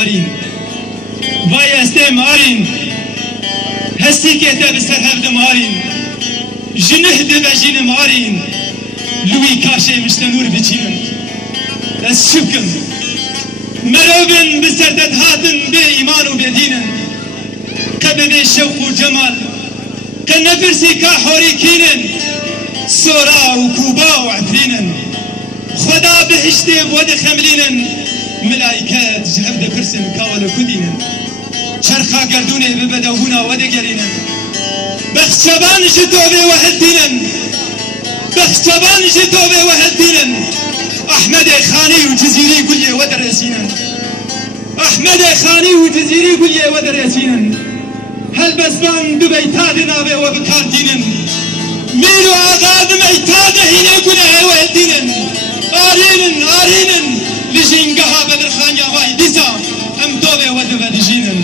آرين وای استم آرين هستی که تا بسر هفدم آرين جنه دبجینم آرين لوی کاشه مشتنور بچینن از شبکم مروبن بسردت هاتن به ایمان و به دینن قبل شوق و جمال كنفرسي كحوري كينن سورا وكوبا وعفرينن خدا بهشتي بود خملينن ملائكات جهب فرسن كاول كدينن شرخا قردوني ببدوهنا ودقرينن بخشبان جدوبي وهدينن بخشبان جدوبي وهدينن احمد خاني وجزيري قلي ودرسينن احمد خاني وجزيري قلي ودرسينن هل بسبان دبي تادنا به وبكار دينن ميلو آغاد ميتاد هنا قلعه وهدينن آرينن لجنگها بدرخانيا واي ديسا ام دوبه ودبه لجينن